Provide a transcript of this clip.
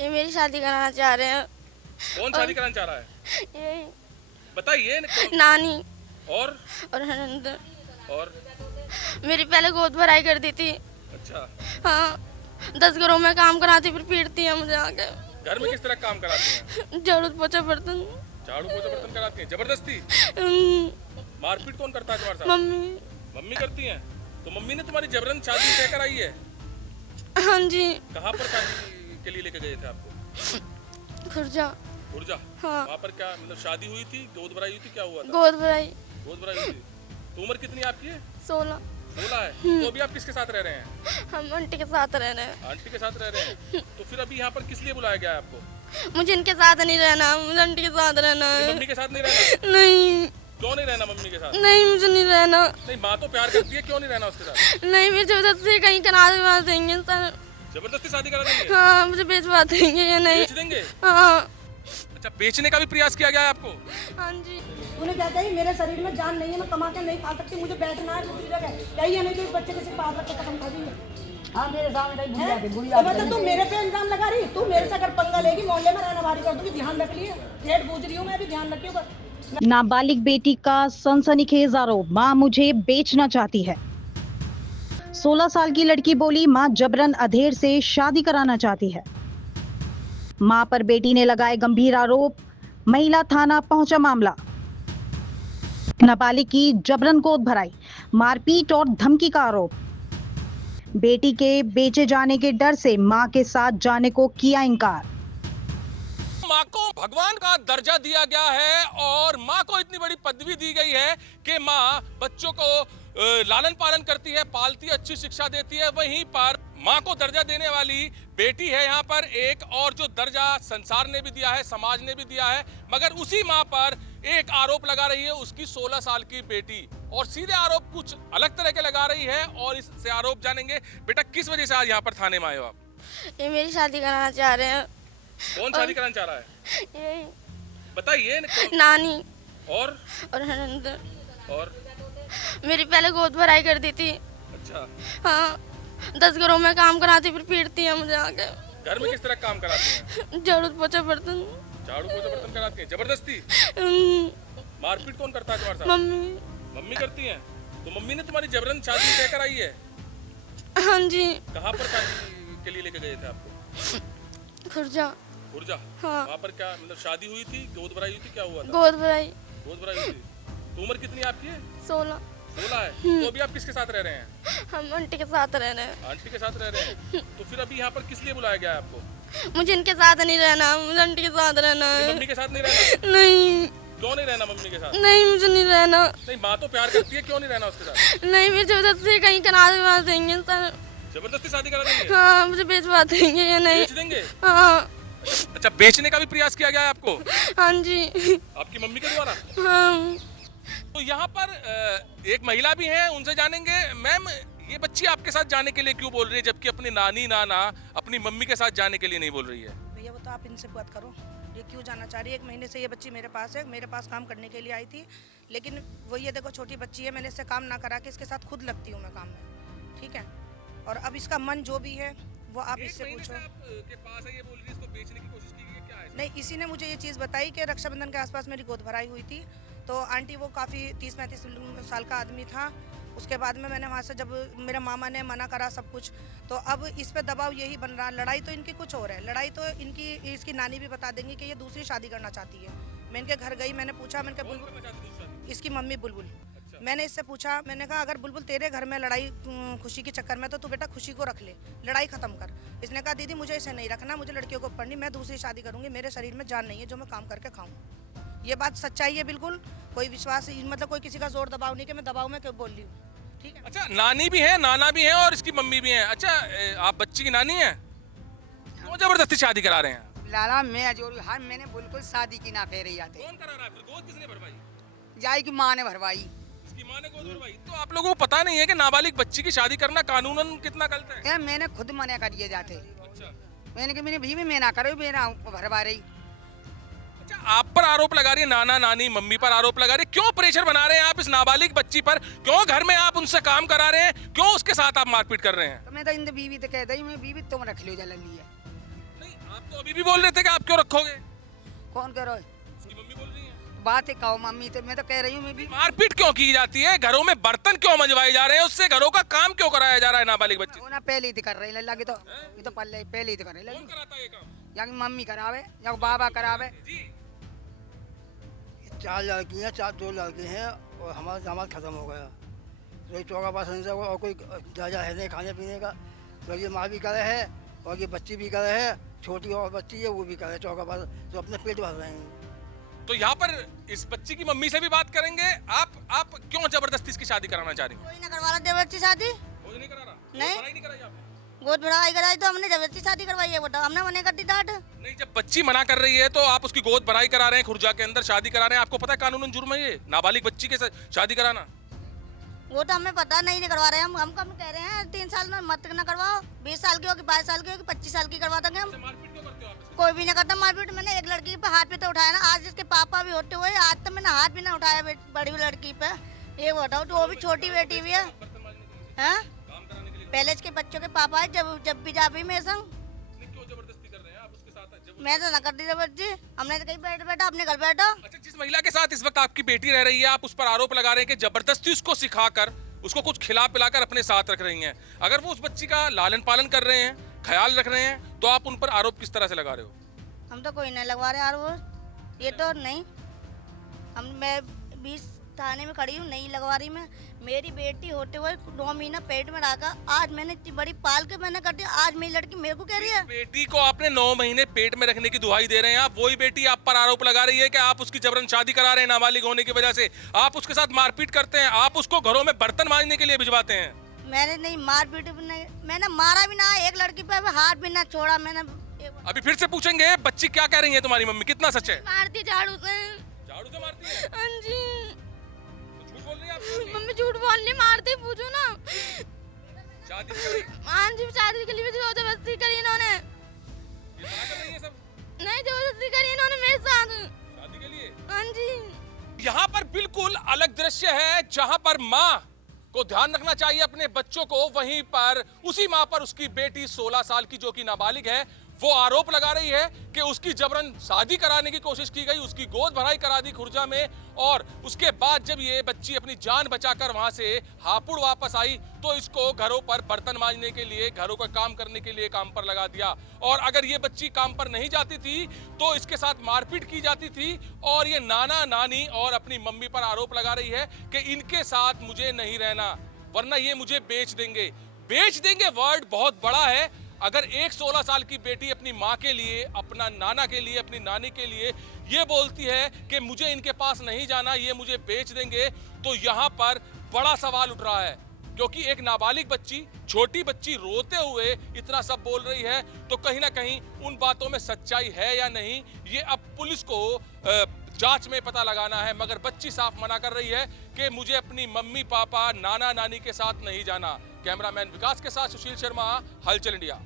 ये मेरी शादी कराना चाह रहे हैं। कौन शादी कराना चाह रहा है? ये बताइए नानी और और ननद। और मेरी पहले गोद भराई कर दी थी। अच्छा, हाँ, 10 घरों में काम कराती, फिर पीटती है मुझे आके। घर में किस तरह काम कराती हैं? झाड़ू पोछा बर्तन। झाड़ू पोछा बर्तन कराती हैं जबरदस्ती? मारपीट कौन करता है तुम्हारे साथ? मम्मी। मम्मी करती हैं। तो मम्मी ने तुम्हारी जबरन शादी तय कराई है? हाँ जी। कहाँ पर शादी के लिए लेके गए थे आपको? खुर्जा। खुर्जा? हाँ। वहाँ पर क्या मतलब शादी हुई थी, गोद भराई हुई थी, क्या हुआ था? गोद भराई। गोद भराई हुई थी। तो उम्र कितनी आपकी है? 16। 16 है। तो अभी आप किसके साथ रह रहे हैं? हम आंटी के साथ रह रहे हैं। आंटी के साथ रह रहे हैं। तो फिर अभी यहाँ पर किस लिए बुलाया गया है आपको? मुझे इनके साथ नहीं रहना, मुझे आंटी के साथ रहना है। मम्मी के साथ नहीं रहना? नहीं क्यों नहीं रहना मम्मी के साथ? नहीं, मुझे नहीं रहना। नहीं, माँ तो प्यार करती है, क्यों नहीं रहना उसके साथ? नहीं, मुझे जबरदस्ती कहीं करा देंगे सर। जबरदस्ती शादी करा देंगे? हाँ, मुझे बेचवा देंगे या नहीं? बेच देंगे? हाँ। अच्छा, बेचने का भी प्रयास किया गया है आपको? हाँ जी। उन्हें कहते हैं मेरे शरीर में जान नहीं है, मैं कमा के नहीं खा सकती, मुझे बैठना है दूसरी जगह, यही है नहीं कि बच्चे किसी पास रख के खत्म कर देंगे। हाँ मेरे सामने बुढ़िया थी, तो मतलब तू मेरे पे इल्जाम लगा रही, तू मेरे से अगर पंगा लेगी मोहल्ले में रहना भारी कर दूंगी, ध्यान रख लिए, पेट बूझ रही हूँ मैं भी, ध्यान रखियो बस। नाबालिग बेटी का सनसनीखेज आरोप, मां मुझे बेचना चाहती है। 16 साल की लड़की बोली मां जबरन अधेड़ से शादी कराना चाहती है। मां पर बेटी ने लगाए गंभीर आरोप, महिला थाना पहुंचा मामला। नाबालिग की जबरन गोद भराई, मारपीट और धमकी का आरोप। बेटी के बेचे जाने के डर से मां के साथ जाने को किया इनकार। माँ को भगवान का दर्जा दिया गया है और माँ को इतनी बड़ी पदवी दी गई है कि माँ बच्चों को लालन पालन करती है, पालती है, अच्छी शिक्षा देती है। वहीं पर माँ को दर्जा देने वाली बेटी है यहाँ पर एक, और जो दर्जा संसार ने भी दिया है, समाज ने भी दिया है, मगर उसी माँ पर एक आरोप लगा रही है उसकी 16 साल की बेटी, और सीधे आरोप कुछ अलग तरह के लगा रही है। और इससे आरोप जानेंगे। बेटा, किस वजह से आज यहाँ पर थाने में आए हो आप? ये मेरी शादी कराना चाह रहे हैं। कौन शादी कराना चाह रहा है? ये बताइए नानी और ननद। और मेरी पहले गोद भराई कर दी थी। अच्छा, हाँ, 10 घरों में काम कराती, फिर पीटती है मुझे आके। घर में किस तरह काम कराती हैं? झाड़ू पोछा बर्तन। झाड़ू पोछा बर्तन कराती हैं जबरदस्ती? मारपीट कौन करता है तुम्हारे साथ? मम्मी। मम्मी करती हैं। तो मम्मी ने तुम्हारी जबरन शादी तय कराई है? हाँ जी। कहाँ पर शादी के लिए लेके गए थे आपको? खुर्जा। खुर्जा? हाँ। वहाँ पर क्या मतलब शादी हुई थी, गोद भराई हुई थी, क्या हुआ था? गोद भराई। गोद भराई हुई थी। तो उम्र कितनी आपकी है? 16। 16 है। तो अभी आप किसके साथ रह रहे हैं? हम आंटी के साथ रह रहे हैं। आंटी के साथ रह रहे हैं। तो फिर अभी यहाँ पर किस लिए बुलाया गया है आपको? मुझे इनके साथ नहीं रहना, मुझे आंटी के साथ रहना है। मम्मी के साथ नहीं रहना? नहीं क्यों नहीं रहना मम्मी के साथ? नहीं, मुझे नहीं रहना। नहीं, माँ तो प्यार करती है, क्यों नहीं रहना उसके साथ? नहीं, मुझे जबरदस्ती कहीं करा देंगे सर। जबरदस्ती शादी करा देंगे? हाँ, मुझे बेचवा देंगे या नहीं? बेच देंगे? हाँ। अच्छा, बेचने का भी प्रयास किया गया है आपको? हाँ जी। आपकी मम्मी के द्वारा? हाँ। तो यहाँ पर एक महिला भी है, उनसे जानेंगे। मैम, ये बच्ची आपके साथ जाने के लिए क्यों बोल रही है, जबकि अपनी नानी नाना अपनी मम्मी के साथ जाने के लिए नहीं बोल रही है? भैया वो तो आप इनसे बात करो, ये क्यों जाना चाह रही है? 1 महीने से ये बच्ची मेरे पास है, मेरे पास काम करने के लिए आई थी, लेकिन वो ये देखो छोटी बच्ची है, मैंने इससे काम ना करा के इसके साथ खुद लगती हूँ मैं काम में, ठीक है? और अब इसका मन जो भी है वो आप इससे पूछो। के पास है, ये बोल रही है, इसको बेचने की कोशिश की गई है, क्या है? नहीं, इसी ने मुझे ये चीज़ बताई कि रक्षाबंधन के आसपास मेरी गोद भराई हुई थी, तो आंटी वो काफ़ी 30-35 साल का आदमी था। उसके बाद में मैंने वहाँ से जब मेरे मामा ने मना करा सब कुछ, तो अब इस पे दबाव यही बन रहा। लड़ाई तो इनकी कुछ और है, लड़ाई तो इनकी इसकी नानी भी बता देंगी कि ये दूसरी शादी करना चाहती है। मैं इनके घर गई, मैंने पूछा, मैंने कहा बुलबुल, इसकी मम्मी बुलबुल, मैंने इससे पूछा, मैंने कहा अगर बुलबुल तेरे घर में लड़ाई खुशी के चक्कर में, तो तू बेटा खुशी को रख ले, लड़ाई खत्म कर। इसने कहा दीदी मुझे इसे नहीं रखना, मुझे लड़कियों को पढ़नी, मैं दूसरी शादी करूँगी, मेरे शरीर में जान नहीं है जो मैं काम करके खाऊँ। ये बात सच्चाई है बिल्कुल, कोई विश्वास मतलब कोई किसी का जोर दबाव नहीं कि मैं दबाव में क्यों बोल रही हूँ, ठीक है? अच्छा, नानी भी है, नाना भी है और इसकी मम्मी भी है। अच्छा, आप बच्ची की नानी है? क्यों जबरदस्ती शादी करा रहे हैं? लाला मैं जो हाँ मैंने बिल्कुल शादी की ना कह रही आते कौन करा रहा है? फिर गोद किसने भरवाई? जाए की माँ ने भरवाई। इसकी माँ ने गोद भरवाई। तो आप लोगों को पता नहीं है कि नाबालिग बच्ची की शादी करना कानूनन कितना गलत है? क्या मैंने खुद मना करिए जाते, अच्छा, मैंने कि मेरी भी मैं ना करो, मेरा भरवा रही। अच्छा, आप पर आरोप लगा रही है, नाना नानी मम्मी पर आरोप लगा रही है। क्यों प्रेशर बना रहे हैं आप इस नाबालिग बच्ची पर? क्यों घर में आप उनसे काम करा रहे हैं? क्यों उसके साथ आप मारपीट कर रहे हैं? तो मैं तो इन बीवी तो कह दी, मैं बीवी तुम रख लो जलन लिए। नहीं, आप तो अभी भी बोल रहे थे कि आप क्यों रखोगे? कौन कह रहा है? उसकी मम्मी बोल रही है। बात है कहो मम्मी, तो मैं तो कह रही हूँ मैं भी। मारपीट क्यों की जाती है? घरों में बर्तन क्यों मंजवाए जा रहे हैं? उससे घरों का काम क्यों कराया जा रहा है नाबालिग बच्चे? वो ना पहले ही कर रही लगी तो ये तो पहले ही कर रही कौन लगी, कराता है ये काम? या कि मम्मी करावे या कि बाबा करावे। जी 4 लड़की हैं, 2 लड़के हैं और हमारा दामाद खत्म हो गया। तो ये चौका बासन से और कोई दर्जा है नहीं खाने पीने का। तो ये माँ भी करे है और ये बच्ची भी करे है, छोटी और बच्ची है वो भी करे चौका बासन, तो अपने पेट भर रहे हैं। तो यहाँ पर इस बच्ची की मम्मी से भी बात करेंगे। आप क्यों जबरदस्ती इसकी शादी कराना चाह रही हैं? कोई ना करवा रहा जबरदस्ती शादी, कोई नहीं करा रहा? नहीं। पढ़ाई नहीं कराई आपने? गोद भराई कराई तो हमने जबरदस्ती शादी करवाई है, बताओ हमने मने कर दी डांट। नहीं, जब बच्ची मना कर रही है तो आप उसकी गोद भराई करा रहे हैं, खुर्जा के अंदर शादी करा रहे हैं। आपको पता है कानूनन जुर्म है ये नाबालिग बच्ची के साथ शादी कराना? वो तो हमें पता नहीं करवा रहे हम कम कह रहे हैं 3 साल में मत ना करवाओ, 20 साल की होगी, 22 साल की होगी, 25 साल की करवा देंगे हम। मारपीट क्यों करते हो आप इससे? कोई भी ना करता मारपीट। मैंने एक लड़की पे हाथ पे तो उठाया ना, आज इसके पापा भी होते हुए आज तो मैंने हाथ भी ना उठाया बड़ी लड़की पे। ये बताओ तो वो भी छोटी बेटी भी है, हैं? काम कराने के लिए पहले इसके बच्चों के पापा है, जब भी जा भी मेरे संग। नहीं, क्यों जबरदस्ती कर रहे हैं आप उसके साथ? मैं तो ना कर दी जबरदस्ती, हमने तो कहीं बैठ बैठा अपने घर बैठो। अच्छा, जिस महिला के साथ इस वक्त आपकी बेटी रह रही है, आप उस पर आरोप लगा रहे हैं कि जबरदस्ती उसको सिखाकर उसको कुछ खिला पिलाकर अपने साथ रख रही हैं। अगर वो उस बच्ची का लालन पालन कर रहे हैं, ख्याल रख रहे हैं, तो आप उन पर आरोप किस तरह से लगा रहे हो? हम तो कोई नहीं लगवा रहे यार, वो ये तो नहीं। मैं 20 थाने में खड़ी हूँ, नहीं लगवा रही मैं। मेरी बेटी होते हुए 9 महीना पेट में रखा, आज मैंने इतनी बड़ी पाल के मैंने कर दिया, आज मेरी लड़की मेरे को कह रही है। बेटी को आपने 9 महीने पेट में रखने की दुहाई दे रहे हैं आप, वही बेटी आप पर आरोप लगा रही है कि आप उसकी जबरन शादी करा रहे हैं नाबालिग होने की वजह से। आप उसके साथ मारपीट करते हैं, आप उसको घरों में बर्तन मांजने के लिए भिजवाते हैं। मैंने नहीं मारपीट भी नहीं, मैंने मारा भी ना, एक लड़की पे हाथ भी ना छोड़ा मैंने। अभी फिर से पूछेंगे बच्ची क्या कह रही है तुम्हारी मम्मी, कितना सच है? मारती झाड़ू से। झाड़ू से मारती है? हाँ जी, तो झूठ बोल रही है आप? मम्मी झूठ बोलने मारती, पूछो ना। शादी करी? हाँ जी, शादी के लिए भी जबरदस्ती करी इन्होंने। ये मना कर रही है सब? नहीं, जबरदस्ती करी इन्होंने मेरे साथ। शादी के लिए? हाँ जी। यहाँ पर बिल्कुल अलग दृश्य है, जहां पर माँ को ध्यान रखना चाहिए अपने बच्चों को, वहीं पर उसी माँ पर उसकी बेटी 16 साल की जो कि नाबालिग है, वो आरोप लगा रही है कि उसकी जबरन शादी कराने की कोशिश की गई, उसकी गोद भराई करा दी खुर्जा में, और उसके बाद जब ये बच्ची अपनी जान बचाकर वहां से हापुड़ वापस आई तो इसको घरों पर बर्तन मांजने के लिए, घरों का काम करने के लिए काम पर लगा दिया। और अगर ये बच्ची काम पर नहीं जाती थी तो इसके साथ मारपीट की जाती थी। और ये नाना नानी और अपनी मम्मी पर आरोप लगा रही है कि इनके साथ मुझे नहीं रहना, वरना ये मुझे बेच देंगे। बेच देंगे वर्ड बहुत बड़ा है। अगर एक 16 साल की बेटी अपनी माँ के लिए, अपना नाना के लिए, अपनी नानी के लिए ये बोलती है कि मुझे इनके पास नहीं जाना, ये मुझे बेच देंगे, तो यहाँ पर बड़ा सवाल उठ रहा है। क्योंकि एक नाबालिग बच्ची, छोटी बच्ची रोते हुए इतना सब बोल रही है, तो कहीं ना कहीं उन बातों में सच्चाई है या नहीं, ये अब पुलिस को जांच में पता लगाना है। मगर बच्ची साफ मना कर रही है कि मुझे अपनी मम्मी पापा, नाना नानी के साथ नहीं जाना। कैमरामैन विकास के साथ सुशील शर्मा, हलचल इंडिया।